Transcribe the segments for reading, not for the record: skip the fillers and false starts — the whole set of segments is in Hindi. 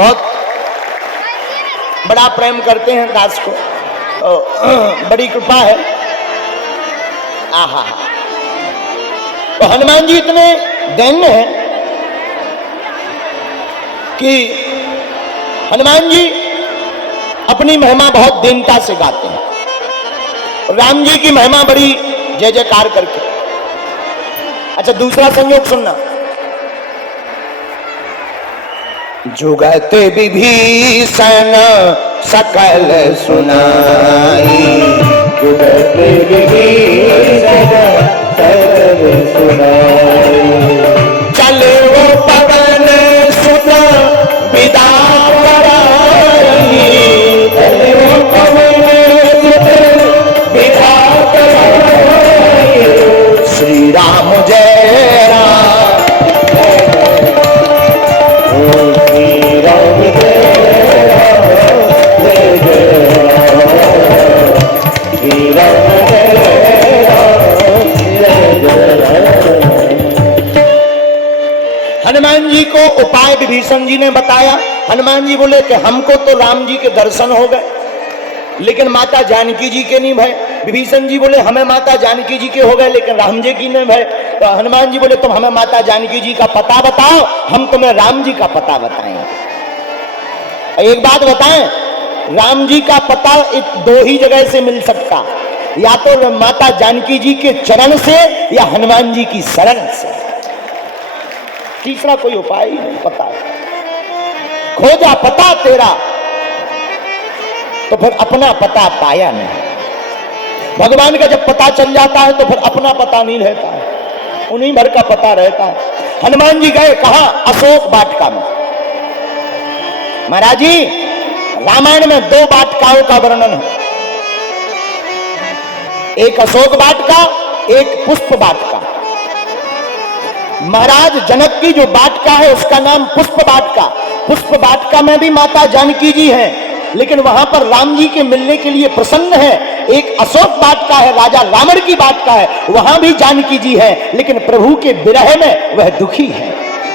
बहुत बड़ा प्रेम करते हैं दास को, बड़ी कृपा है। आहा, तो हनुमान जी इतने दैन्य हैं कि हनुमान जी अपनी महिमा बहुत दीनता से गाते हैं, राम जी की महिमा बड़ी जय जयकार करके। अच्छा, दूसरा संयोग सुनना। जुगत विभीषण सकल सुनाई, जुगत विभीषण सकल सुनाई, चले वो पवन सुत विदा कराई, चले वो पवन सुत विदा कराई, श्री राम जय राम, श्री राम जय राम, जय जय राम, श्री राम जय राम, जय जय राम। हनुमान जी को उपाय विभीषण जी ने बताया। हनुमान जी बोले कि हमको तो राम जी के दर्शन हो गए, लेकिन माता जानकी जी के नहीं भय। विभीषण जी बोले हमें माता जानकी जी के हो गए, लेकिन राम जी की नहीं भय। तो हनुमान जी बोले तुम हमें माता जानकी जी का पता बताओ, हम तुम्हें राम जी का पता बताएंगे। एक बात बताएं, राम जी का पता दो ही जगह से मिल सकता, या तो माता जानकी जी के चरण से या हनुमान जी की शरण से, तीसरा कोई उपाय ही नहीं। पता खोजा पता तेरा, तो फिर अपना पता पाया नहीं। भगवान का जब पता चल जाता है तो फिर अपना पता नहीं रहता है, उन्हीं भर का पता रहता है। हनुमान जी गए कहा, अशोक वाटिका में। महाराज जी, रामायण में दो वाटिकाओं का वर्णन है, एक अशोक वाटिका, एक पुष्प वाटिका। महाराज जनक की जो वाटिका है उसका नाम पुष्प वाटिका। पुष्प वाटिका में भी माता जानकी जी हैं, लेकिन वहां पर राम जी के मिलने के लिए प्रसन्न है। एक अशोक वाटिका है, राजा रावण की वाटिका है, वहां भी जानकी जी है, लेकिन प्रभु के विरह में वह दुखी है।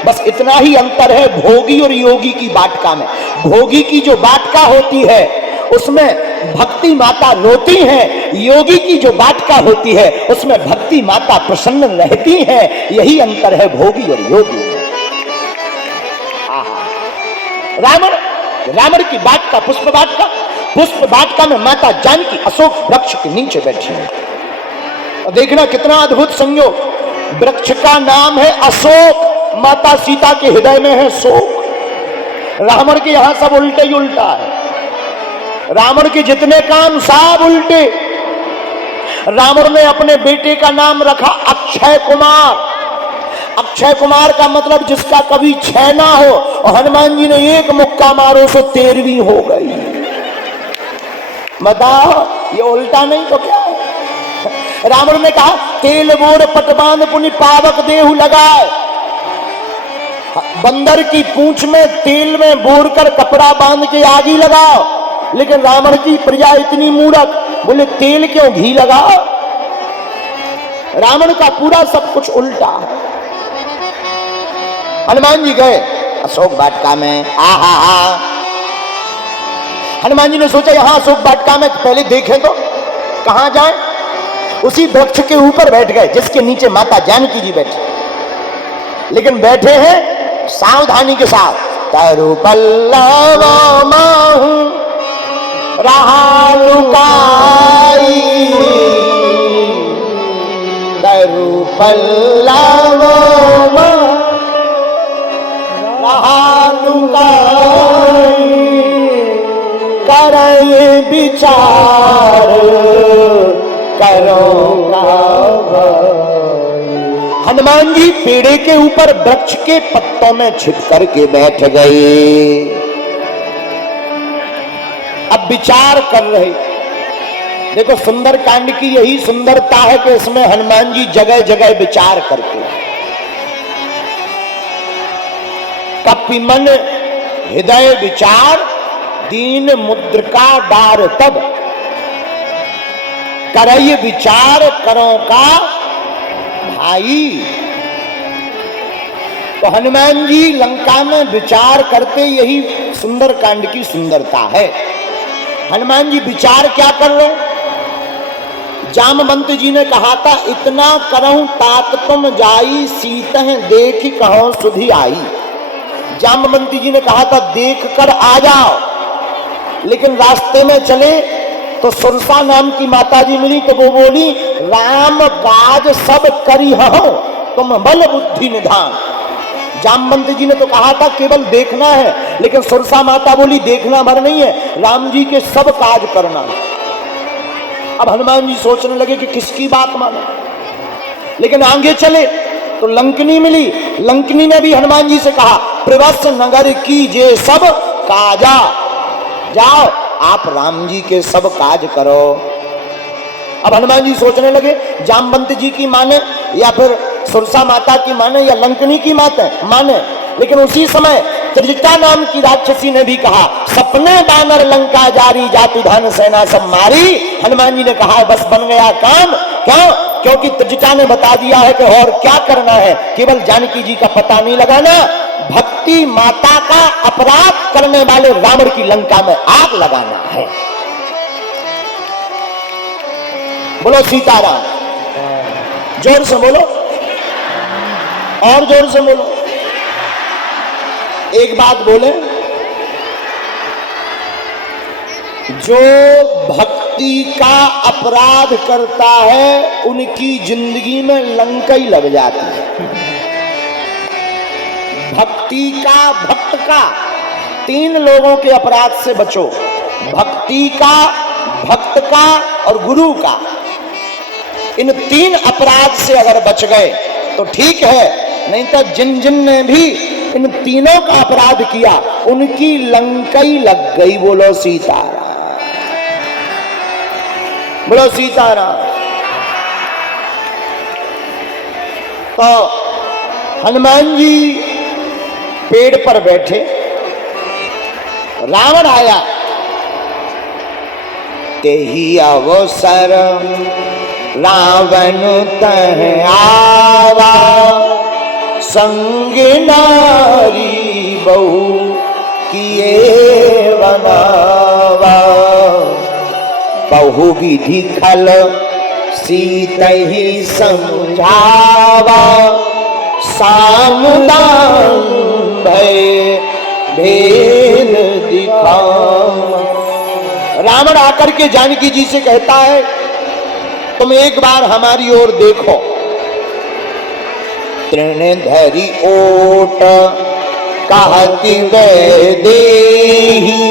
बस इतना ही अंतर है भोगी और योगी की वाटिका में। भोगी की जो वाटिका होती है उसमें भक्ति माता रोती है, योगी की जो वाटिका होती है उसमें भक्ति माता प्रसन्न रहती है। यही अंतर है भोगी और योगी में। रावण की वाटिका पुष्प वाटिका, पुष्प वाटिका में माता जानकी अशोक वृक्ष के नीचे बैठी है। और देखना कितना अद्भुत संयोग, वृक्ष का नाम है अशोक, माता सीता के हृदय में है शोक। रावण के यहां सब उल्टे ही उल्टा है, रावण के जितने काम सब उल्टे। रावण ने अपने बेटे का नाम रखा अक्षय कुमार। अक्षय कुमार का मतलब जिसका कभी क्षय ना हो, और हनुमान जी ने एक मुक्का मारो सो 13वीं हो गई। बताओ ये उल्टा नहीं तो क्या है। रावण ने कहा तेल बोर पटबान पुनि पावक देहु लगाए। बंदर की पूंछ में तेल में बोर कर कपड़ा बांध के आग ही लगाओ, लेकिन रावण की प्रजा इतनी मूर्ख, बोले तेल क्यों घी लगाओ। रावण का पूरा सब कुछ उल्टा है। हनुमान जी गए अशोक वाटिका में। आहा, हनुमान जी ने सोचा यहां अशोक वाटिका में पहले देखें तो कहां जाए। उसी वृक्ष के ऊपर बैठ गए जिसके नीचे माता जानकी जी बैठे, लेकिन बैठे हैं सावधानी के साथ। तरु पल्लव माहू रहा लुकाई, तरु पल्लव करे विचार करो। हनुमान जी पेड़े के ऊपर वृक्ष के पत्तों में छिप करके बैठ गए। अब विचार कर रहे। देखो सुंदर कांड की यही सुंदरता है कि इसमें हनुमान जी जगह जगह विचार करते हैं। कपिमन हृदय विचार दीन मुद्रिका डार तब, करई विचार करो का भाई। तो हनुमान जी लंका में विचार करते यही सुंदर कांड की सुंदरता है। हनुमान जी विचार क्या कर रहे हैं? जामवंत जी ने कहा था, इतना करहूं तात तुम जाई, सीतह देख कहो सुधि आई। जामवंत जी ने कहा था देख कर आ जाओ, लेकिन रास्ते में चले तो सुरसा नाम की माता जी मिली, तो वो बोली राम काज सब करी हो, तुम बल बुद्धि निधान। जामवंत जी ने तो कहा था केवल देखना है, लेकिन सुरसा माता बोली देखना भर नहीं है, राम जी के सब काज करना है। अब हनुमान जी सोचने लगे कि किसकी बात माने, लेकिन आगे चले तो लंकनी मिली। लंकनी ने भी हनुमान जी से कहा प्रवत्स नगर की जे सब काजा, जाओ आप राम जी के सब काज करो। अब हनुमान जी सोचने लगे जामवंत जी की माने या फिर सुरसा माता की माने या लंकनी की माने, लेकिन उसी समय त्रिजटा नाम की राक्षसी ने भी कहा सपने बानर लंका जारी, जाति धन सेना सब मारी। हनुमान जी ने कहा बस बन गया काम। क्यों? क्योंकि त्रिजटा ने बता दिया है कि और क्या करना है, केवल जानकी जी का पता नहीं लगाना, भक्ति माता का अपराध करने वाले रावण की लंका में आग लगाना है। बोलो सीताराम, जोर से बोलो, और जोर से बोलो। एक बात बोले, जो भक्ति का अपराध करता है उनकी जिंदगी में लंका ही लग जाती है। भक्ति का, भक्त का, 3 लोगों के अपराध से बचो, भक्ति का, भक्त का और गुरु का। इन 3 अपराध से अगर बच गए तो ठीक है, नहीं तो जिन जिन ने भी इन तीनों का अपराध किया उनकी लंका ही लग गई। बोलो सीताराम, बोलो सीताराम। तो हनुमान जी पेड़ पर बैठे, रावण आया, तेही अवसर रावण तह आवा, संग नारी बहु किए बनावा, बहु विधि खल सीता ही समझावा, सामदान भय भेद दिखावा। रावण आकर के जानकी जी से कहता है तुम एक बार हमारी ओर देखो। तृण धरी ओट कहती देही,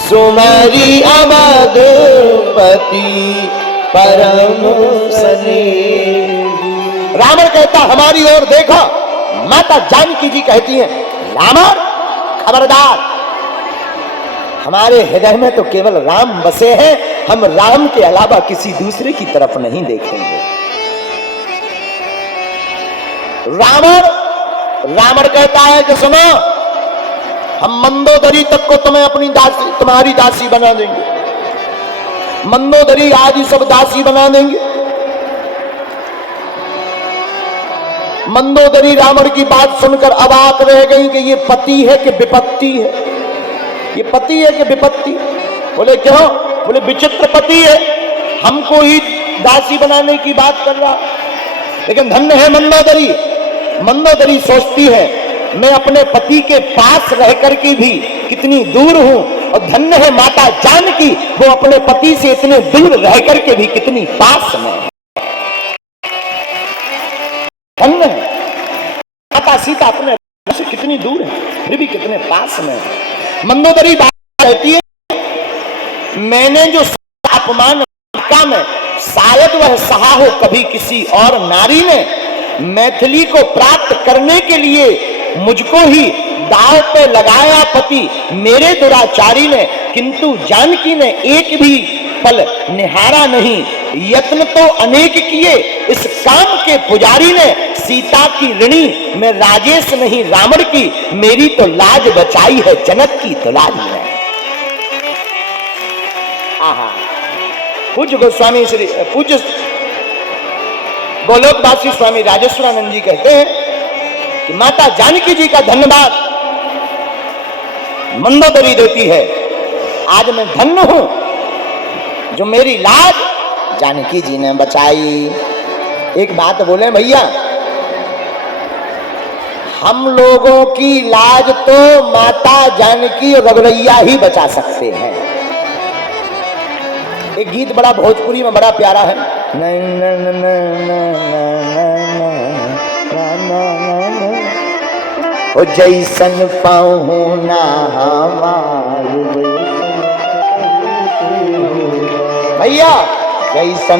सुमरी अवधपति परम स्नेही। रावण कहता हमारी ओर देखो। माता जानकी जी कहती हैं रावण खबरदार, हमारे हृदय में तो केवल राम बसे हैं, हम राम के अलावा किसी दूसरे की तरफ नहीं देखेंगे। रावण कहता है कि सुनो, हम मंदोदरी तक को तुम्हें अपनी दासी, तुम्हारी दासी बना देंगे, मंदोदरी आदि सब दासी बना देंगे। मंदोदरी रावण की बात सुनकर अवाक रह गई कि ये पति है कि विपत्ति है, ये पति है कि विपत्ति। बोले क्यों? बोले विचित्र पति है, हमको ही दासी बनाने की बात कर रहा। लेकिन धन्य है मंदोदरी, मंदोदरी सोचती है मैं अपने पति के पास रह करके भी कितनी दूर हूं, और धन्य है माता जानकी, वो अपने पति से इतने दूर रह करके भी कितनी पास में है। धन्य है माता सीता अपने से कितनी दूर है फिर भी कितने पास में है। मंदोदरी बात कहती है मैंने जो अपमान का में शायद वह सहा हो कभी किसी और नारी ने, मैथिली को प्राप्त करने के लिए मुझको ही दांव पे लगाया पति मेरे दुराचारी ने, किंतु जानकी ने एक भी पल निहारा नहीं। यत्न तो अनेक किए इस काम के पुजारी ने, सीता की ऋणी मैं राजेश नहीं रावण की, मेरी तो लाज बचाई है जनक की तो लाज है। पूज्य गोस्वामी श्री पूज्य गोलोकवासी स्वामी राजेश्वरानंद जी कहते हैं कि माता जानकी जी का धन्यवाद मंदोदरी देती है। आज मैं धन्य हूं जो मेरी लाज जानकी जी ने बचाई। एक बात बोले भैया, हम लोगों की लाज तो माता जानकी और रघुरैया ही बचा सकते हैं। एक गीत बड़ा भोजपुरी में बड़ा प्यारा है, ओ जैसन पाऊं ना हमार भैया, जैसन